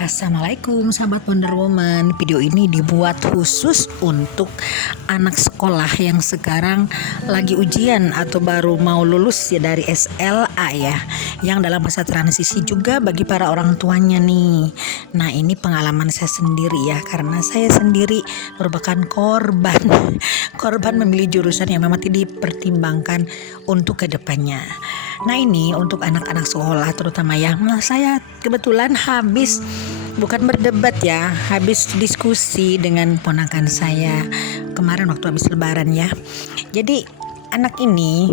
Assalamualaikum sahabat Wonder Woman. Video ini dibuat khusus untuk anak sekolah yang sekarang lagi ujian atau baru mau lulus ya dari SLA ya, yang dalam masa transisi juga bagi para orang tuanya nih. Nah, ini pengalaman saya sendiri ya, karena saya sendiri merupakan korban memilih jurusan yang memang tidak dipertimbangkan untuk kedepannya. Nah, ini untuk anak-anak sekolah terutama ya. Nah, saya kebetulan bukan berdebat ya, habis diskusi dengan ponakan saya kemarin waktu habis lebaran ya. Jadi anak ini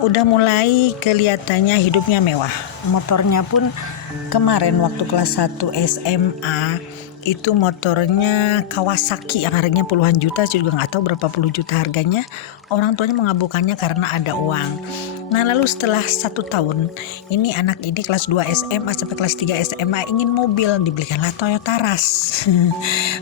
udah mulai kelihatannya hidupnya mewah. Motornya pun kemarin waktu kelas 1 SMA itu motornya Kawasaki yang harganya puluhan juta, saya juga nggak tahu berapa puluh juta harganya. Orang tuanya mengabulkannya karena ada uang. Nah, lalu setelah 1 tahun ini anak ini kelas 2 SMA sampai kelas 3 SMA ingin mobil, dibelikanlah Toyota Rush.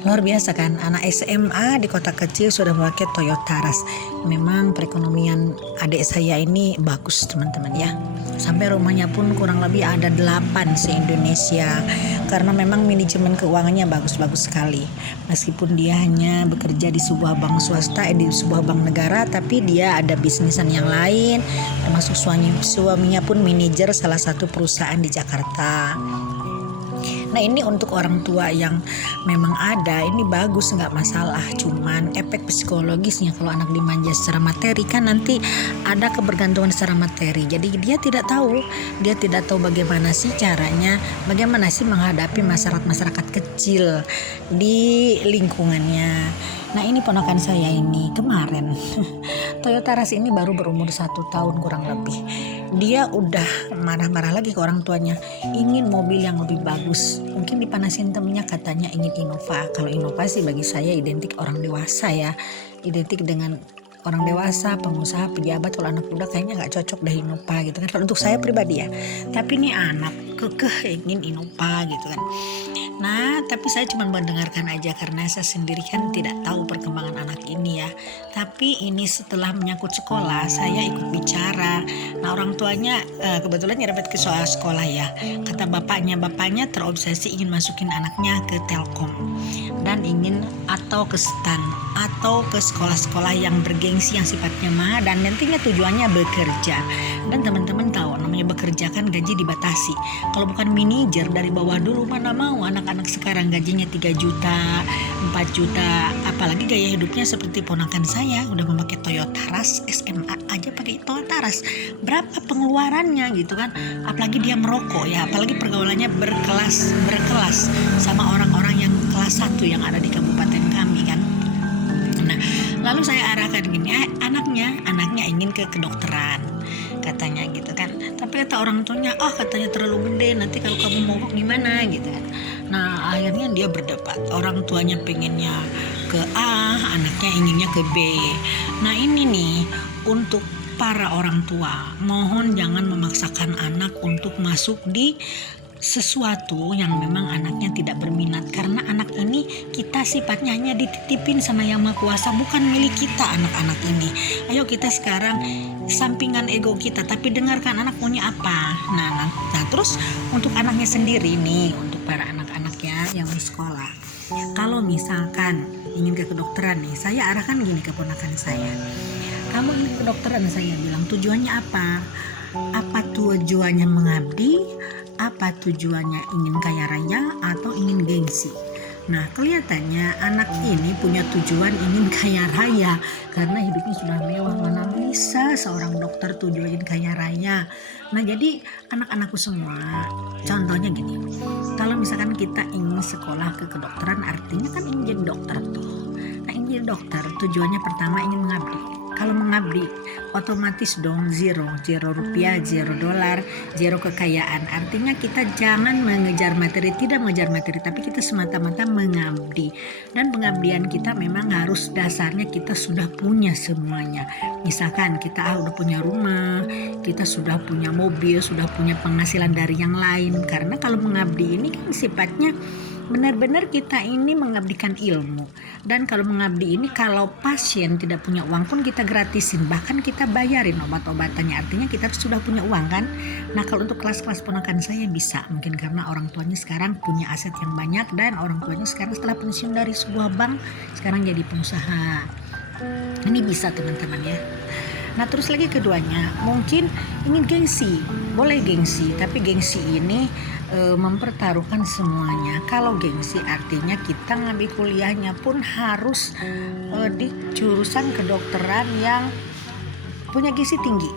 Luar biasa kan, anak SMA di kota kecil sudah memakai Toyota Rush. Memang perekonomian adik saya ini bagus teman-teman ya. Sampai rumahnya pun kurang lebih ada 8 se-Indonesia, karena memang manajemen keuangannya bagus-bagus sekali. Meskipun dia hanya bekerja di sebuah bank swasta, di sebuah bank negara, tapi dia ada bisnisan yang lain, termasuk suaminya pun manajer salah satu perusahaan di Jakarta. Nah, ini untuk orang tua yang memang ada, ini bagus, nggak masalah. Cuman efek psikologisnya kalau anak dimanja secara materi kan nanti ada kebergantungan secara materi. Jadi dia tidak tahu bagaimana sih caranya, bagaimana sih menghadapi masyarakat kecil di lingkungannya. Nah, ini ponakan saya ini kemarin Toyota Rush ini baru berumur 1 tahun kurang lebih. Dia udah marah-marah lagi ke orang tuanya, ingin mobil yang lebih bagus. Mungkin dipanasin temennya, katanya ingin Innova. Kalau Innova sih bagi saya identik orang dewasa ya, identik dengan orang dewasa, pengusaha, pejabat. Kalau anak muda kayaknya nggak cocok deh Innova gitu kan, kalau untuk saya pribadi ya. Tapi ini anak kekeh ingin Innova gitu kan. Nah, tapi saya cuma mendengarkan aja karena saya sendiri kan tidak tahu perkembangan anak ini ya. Tapi ini setelah menyangkut sekolah, saya ikut bicara. Nah, orang tuanya kebetulan nyerempet ke soal sekolah ya. Kata bapaknya terobsesi ingin masukin anaknya ke Telkom dan ingin atau ke STAN atau ke sekolah-sekolah yang bergengsi yang sifatnya mahal, dan nantinya tujuannya bekerja. Dan teman-teman tahu namanya bekerja kan gaji dibatasi. Kalau bukan manajer dari bawah dulu, mana mau anak-anak sekarang gajinya 3 juta, 4 juta, apalagi gaya hidupnya seperti ponakan saya udah memakai Toyota Rush, SMA aja pakai Toyota Rush. Berapa pengeluarannya gitu kan? Apalagi dia merokok ya, apalagi pergaulannya berkelas sama orang-orang yang kelas 1 yang ada di kabupaten kami kan. Nah, lalu saya arahkan gini, anaknya ingin ke kedokteran katanya gitu kan. Tapi kata orang tuanya, katanya terlalu gede, nanti kalau kamu mogok gimana gitu kan. Nah, akhirnya dia berdebat. Orang tuanya pengennya ke A, anaknya inginnya ke B. Nah, ini nih untuk para orang tua, mohon jangan memaksakan anak untuk masuk di sesuatu yang memang anaknya tidak berminat, karena anak ini kita sifatnya hanya dititipin sama Yang Maha Kuasa, bukan milik kita anak-anak ini. Ayo kita sekarang sampingan ego kita, tapi dengarkan anak maunya apa. Nah, terus untuk anaknya sendiri nih, untuk para anak-anak ya yang di sekolah, kalau misalkan ingin ke kedokteran nih, saya arahkan gini ke ponakan saya, kamu ingin ke kedokteran, saya bilang tujuannya apa? Apa tujuannya mengabdi? Apa tujuannya ingin kaya raya atau ingin gengsi? Nah, kelihatannya anak ini punya tujuan ingin kaya raya karena hidupnya sudah mewah. Mana bisa seorang dokter tujuan kaya raya? Nah, jadi anak-anakku semua, contohnya gini, kalau misalkan kita ingin sekolah ke kedokteran, artinya kan ingin jadi dokter tuh. Nah, ingin jadi dokter tujuannya pertama ingin mengabdi. Kalau mengabdi otomatis dong zero rupiah, $0, zero kekayaan. Artinya kita jangan mengejar materi, tidak mengejar materi, tapi kita semata-mata mengabdi. Dan pengabdian kita memang harus dasarnya kita sudah punya semuanya. Misalkan kita udah punya rumah, kita sudah punya mobil, sudah punya penghasilan dari yang lain. Karena kalau mengabdi ini kan sifatnya benar-benar kita ini mengabdikan ilmu. Dan kalau mengabdi ini, kalau pasien tidak punya uang pun kita gratisin, bahkan kita bayarin obat-obatannya, artinya kita sudah punya uang kan. Nah kalau untuk kelas-kelas ponakan saya bisa, mungkin karena orang tuanya sekarang punya aset yang banyak, dan orang tuanya sekarang setelah pensiun dari sebuah bank sekarang jadi pengusaha. Ini bisa teman-teman ya. Nah terus lagi keduanya, mungkin ingin gengsi, boleh gengsi, tapi gengsi ini mempertaruhkan semuanya. Kalau gengsi artinya kita ngambil kuliahnya pun harus di jurusan kedokteran yang punya gizi tinggi.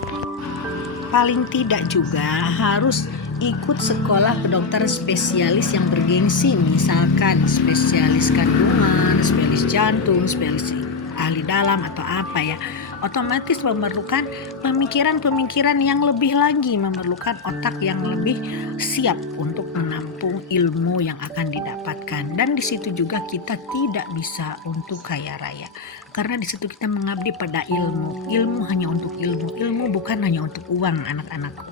Paling tidak juga harus ikut sekolah kedokteran spesialis yang bergengsi, misalkan spesialis kandungan, spesialis jantung, spesialis ahli dalam atau apa ya. Otomatis memerlukan pemikiran-pemikiran yang lebih lagi, memerlukan otak yang lebih siap untuk menampung ilmu yang akan didapatkan. Dan di situ juga kita tidak bisa untuk kaya raya, karena di situ kita mengabdi pada ilmu. Ilmu hanya untuk ilmu, ilmu bukan hanya untuk uang, anak-anakku.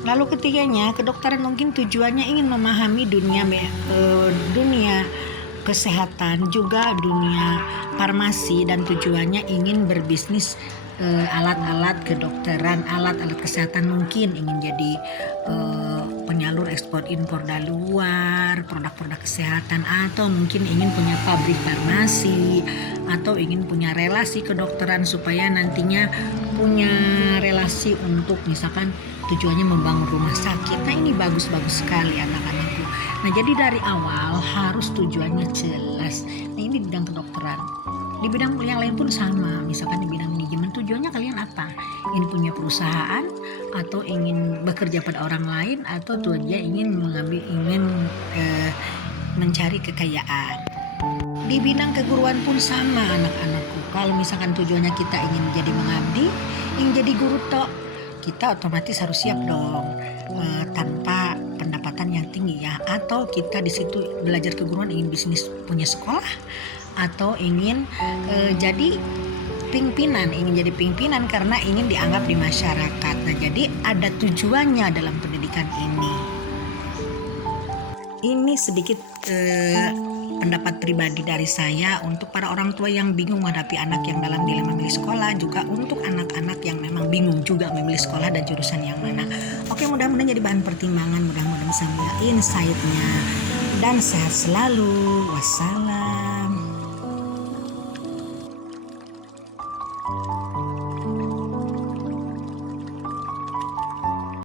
Lalu ketiganya, kedokteran mungkin tujuannya ingin memahami dunia kesehatan, juga dunia farmasi, dan tujuannya ingin berbisnis alat-alat kedokteran, alat-alat kesehatan, mungkin ingin jadi penyalur ekspor impor dari luar produk-produk kesehatan, atau mungkin ingin punya pabrik farmasi, atau ingin punya relasi kedokteran supaya nantinya punya relasi untuk misalkan tujuannya membangun rumah sakit. Nah ini bagus-bagus sekali anak-anakku. Nah jadi dari awal harus tujuannya jelas. Nah ini di bidang kedokteran. Di bidang yang lain pun sama. Misalkan di bidang manajemen, tujuannya kalian apa? Ingin punya perusahaan, atau ingin bekerja pada orang lain, atau tujuannya ingin mencari kekayaan. Di bidang keguruan pun sama anak-anakku. Kalau misalkan tujuannya kita ingin jadi mengabdi, ingin jadi guru tok, kita otomatis harus siap dong tanpa pendapatan yang tinggi ya. Atau kita di situ belajar keguruan ingin bisnis, punya sekolah, atau ingin jadi pimpinan, karena ingin dianggap di masyarakat. Nah jadi ada tujuannya dalam pendidikan ini. Ini sedikit pendapat pribadi dari saya untuk para orang tua yang bingung menghadapi anak yang dalam dilema memilih sekolah, juga untuk anak-anak yang memang bingung juga memilih sekolah dan jurusan yang mana. Oke, mudah-mudahan jadi bahan pertimbangan, mudah-mudahan bisa mengambil insight-nya, dan sehat selalu. Wassalam.